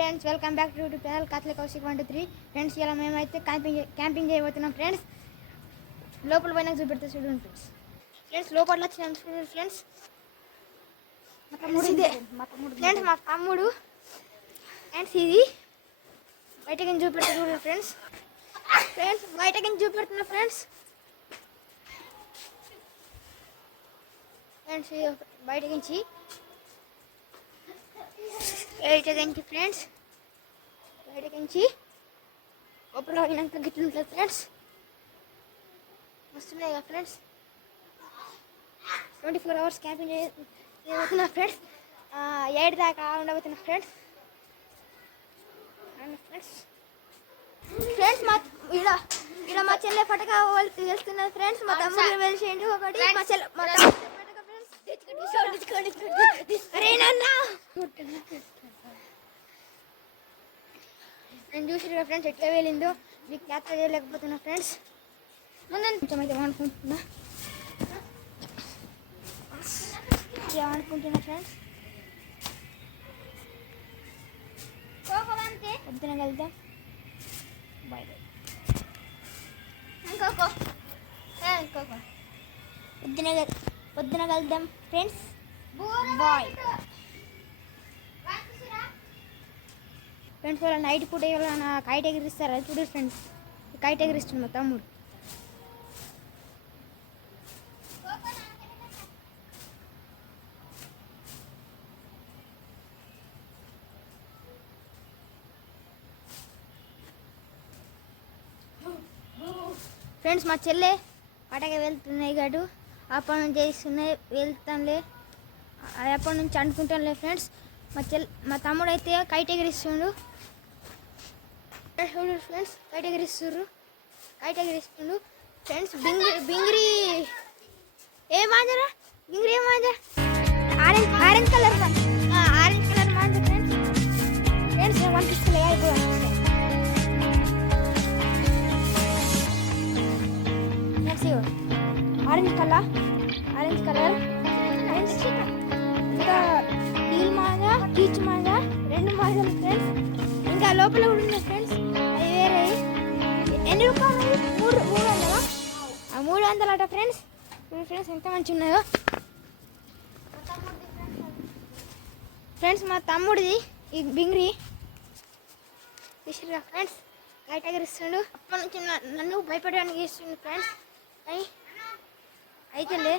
Friends welcome back to YouTube channel Katle Kaushik 123. ఫ్రెండ్స్ ఇలా మేమైతే క్యాంపింగ్ చేయబోతున్నాం ఫ్రెండ్స్. లోపల పోయినాక చూపెడితే చూడండి ఫ్రెండ్స్ లోపల వచ్చినాం ఫ్రెండ్స్. మా తమ్ముడు ఫ్రెండ్స్ ఇది బయటకి చూపెడతా చూడండి ఫ్రెండ్స్. బయటకి చూపెడుతున్నా ఫ్రెండ్స్. బయటకించి ఫ్రెండ్స్ బయటకించి లోపల పోయినాక గిట్లు ఉంటుంది ఫ్రెండ్స్. వస్తున్నాయి కదా ఫ్రెండ్స్. 24 hours క్యాంపింగ్ చేయబోతున్నా ఫ్రెండ్స్. 8 దాకా ఉండబోతున్నా ఫ్రెండ్స్. ఫ్రెండ్స్ మా ఇలా మా చెల్లె పటక వెళ్తున్నది ఫ్రెండ్స్. మా తమ్ముడు వెలిసేయండి ఒకటి. మా చెల్లె నేను చూసిగా ఫ్రెండ్స్ ఎట్లా వెళ్ళిందో మీకు క్యాప్చర్ చేయలేకపోతున్నా ఫ్రెండ్స్. ముందు కొంచెం అయితే ఏమనుకుంటున్నా ఫ్రెండ్స్. పొద్దున వెళ్దాం. బాయ్ పొద్దున కలుద్దాం ఫ్రెండ్స్. Bye friends. వాళ్ళ నైట్ పూట ఎవరైనా కైట్ ఎగిరిస్తారు అది చూడండి ఫ్రెండ్స్. కైట్ ఎగిరిస్తుంది మా తమ్ముడు. ఫ్రెండ్స్ మా చెల్లె పటక వెళ్తున్నాయి కాదు అప్పటి నుంచి చేస్తున్నాయి వెళ్తానులే అప్పటి నుంచి అనుకుంటానులే ఫ్రెండ్స్. మా తమ్ముడు అయితే కైట్ ఎగిరిస్తుండు ఫ్రెండ్స్. కైట్ ఎగిరిస్తుండు ఫ్రెండ్స్. బింగిరి ఏ మాంజరా బింగిరి ఏ మాంజా ఆరెంజ్ కలర్ మాంజా ఫ్రెండ్స్. కనిపిస్తలే ఆరెంజ్ కలర్ ఇంకా డీల్ మాంజా పీచ్ మాంజా 2 మాంజాలు ఫ్రెండ్స్. ఇంకా లోపల కూడా ఉన్నాయి ఫ్రెండ్స్. అది వేరే ఎన్ని రూపాయలు? 300. 300 అట ఫ్రెండ్స్. ఎంత మంచిగా ఉన్నాయో ఫ్రెండ్స్. మా తమ్ముడిది ఈ బింగిరి తీసిరా ఫ్రెండ్స్. కైట్ ఎగిరిస్తుండు. అప్పటి నుంచి నన్ను భయపడడానికి ఇస్తుండు ఫ్రెండ్స్. అయితేలే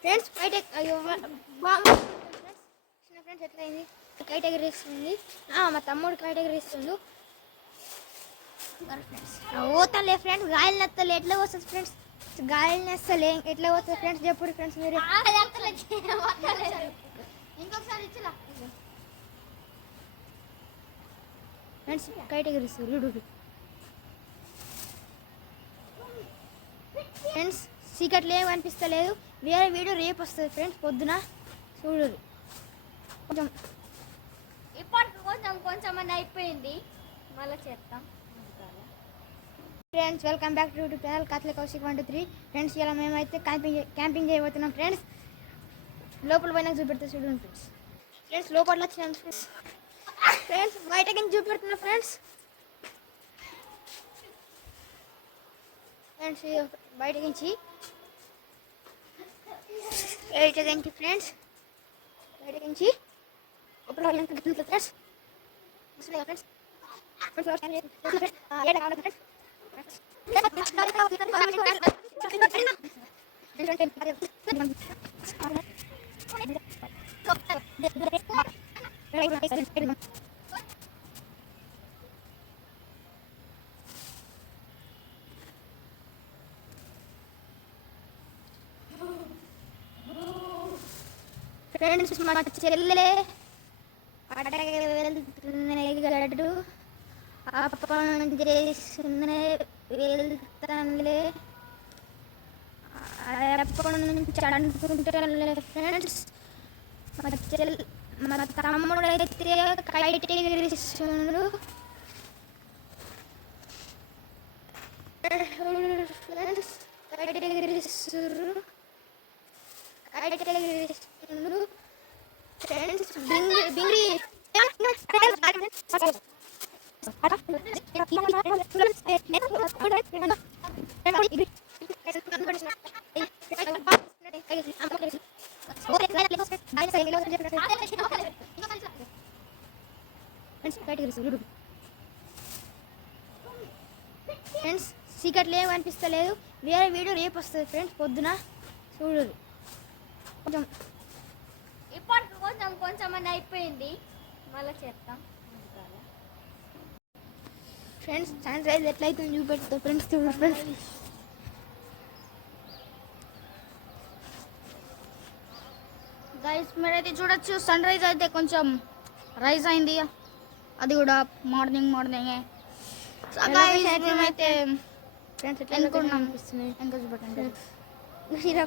ఫ్రెండ్స్. కైట్ ఫ్రెండ్స్ ఎట్లా అయింది? కైట్ ఎగిరిస్తుంది. మా తమ్ముడు కైట్ ఎగిరిస్తుండు ఫ్రెండ్స్. పోతాలే ఫ్రెండ్స్. గాయలు నెత్తలే ఎట్లా వస్తుంది ఫ్రెండ్స్? గాయలు నెస్తలే ఎట్లా పోతుంది ఫ్రెండ్స్? చెప్పుడు ఫ్రెండ్స్ మీరు. ఇంకొకసారి ఇచ్చలా ఫ్రెండ్స్. కైట్ ఎగిరిస్తుంది ఫ్రెండ్స్. చీకట్లు ఏమి అనిపిస్తలేదు. వేరే వీడియో రేపు వస్తుంది ఫ్రెండ్స్. పొద్దున చూడరు కొంచెం ఇప్పటికి కొంచెం అని అయిపోయింది. మళ్ళీ చేస్తాం friends. Welcome back to YouTube channel Katle Kaushik 123. ఫ్రెండ్స్ ఇలా మేమైతే క్యాంపింగ్ చేయబోతున్నాం ఫ్రెండ్స్. లోపల పోయినాక చూపెడితే చూడండి ఫ్రెండ్స్. లోపల వచ్చినాం ఫ్రెండ్స్. బయటకి చూపెడుతున్నా ఫ్రెండ్స్. బయటకించి ఫ్రెండ్స్. బయటకించి లోపల ఫ్రెండ్స్. ఫ్రెండ్స్ ఫ్రెండ్స్ మా చెల్లె గడు అప్పం చేస్తున్నే వెళ్తానులే అప్పటి నుంచి అనుకుంటానులే ఫ్రెండ్స్. మా తమ్ముడు అయితే కైట్ ఎగిరిస్తుండు ఫ్రెండ్స్. కైట్ ఎగిరిస్తుర్రు ఫ్రెండ్స్. బింగిరి ఫ్రెండ్స్ సీక్రెట్లు ఏం అనిపిస్తలేదు. వేరే వీడియో రేపు వస్తుంది ఫ్రెండ్స్, పొద్దున చూడరు. కొంచెం ఇప్పటికి కొంచెం అని అయిపోయింది, మళ్ళీ చేస్తాం. ఫ్రెండ్స్ సన్ రైజ్ ఎట్లయితే చూపెడుతుంది ఫ్రెండ్స్, చూడండి ఫ్రెండ్స్. గైస్ మీరైతే చూడొచ్చు, సన్ రైజ్ అయితే కొంచెం రైజ్ అయింది, అది కూడా మార్నింగ్. మేమైతే ఫ్రెండ్స్ ఎట్లా ఎన్నుకున్నాం. అనిపిస్తున్నాయి ఇంకా చూపెట్టండి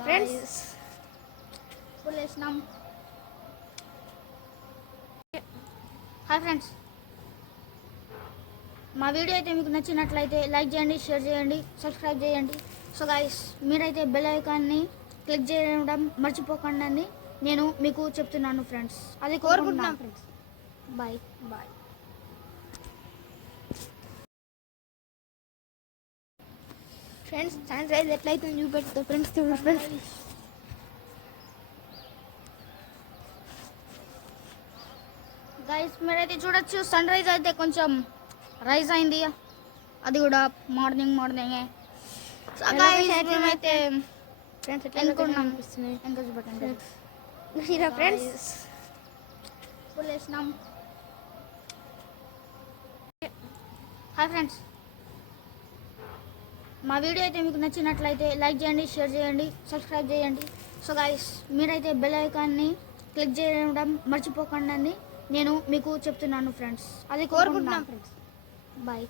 ఫ్రెండ్స్. వేసినాం. హాయ్ ఫ్రెండ్స్, మా వీడియో అయితే మీకు నచ్చినట్లయితే లైక్ చేయండి, షేర్ చేయండి, సబ్స్క్రైబ్ చేయండి. సో గైస్ మీరైతే బెల్ ఐకాన్ని క్లిక్ చేయడం మర్చిపోకండి అని నేను మీకు చెప్తున్నాను ఫ్రెండ్స్, అది కోరుకుంటున్నాం కోరుకుంటున్నాం. Friends. Bye. Friends sunrise ఎట్లయితే చూపెడుతుంది ఫ్రెండ్స్, చూడండి ఫ్రెండ్స్. గైస్ మీరైతే చూడొచ్చు, సన్ రైజ్ అయితే కొంచెం రైజ్ అయింది, అది కూడా మార్నింగ్. మేమైతే ఫ్రెండ్స్ ఎట్లా ఎన్నుకున్నాం. అనిపిస్తున్నాయి ఇంకా చూపెట్టండి ఫ్రెండ్స్. వేసినాం. హాయ్ ఫ్రెండ్స్, మా వీడియో అయితే మీకు నచ్చినట్లయితే లైక్ చేయండి, షేర్ చేయండి, సబ్స్క్రైబ్ చేయండి. సో గైస్ మీరైతే బెల్ ఐకాన్ని క్లిక్ చేయడం మర్చిపోకండి అని నేను మీకు చెప్తున్నాను ఫ్రెండ్స్, అది కోరుకుంటున్నాం కోరుకుంటున్నాం. ఫ్రెండ్స్. బాయ్.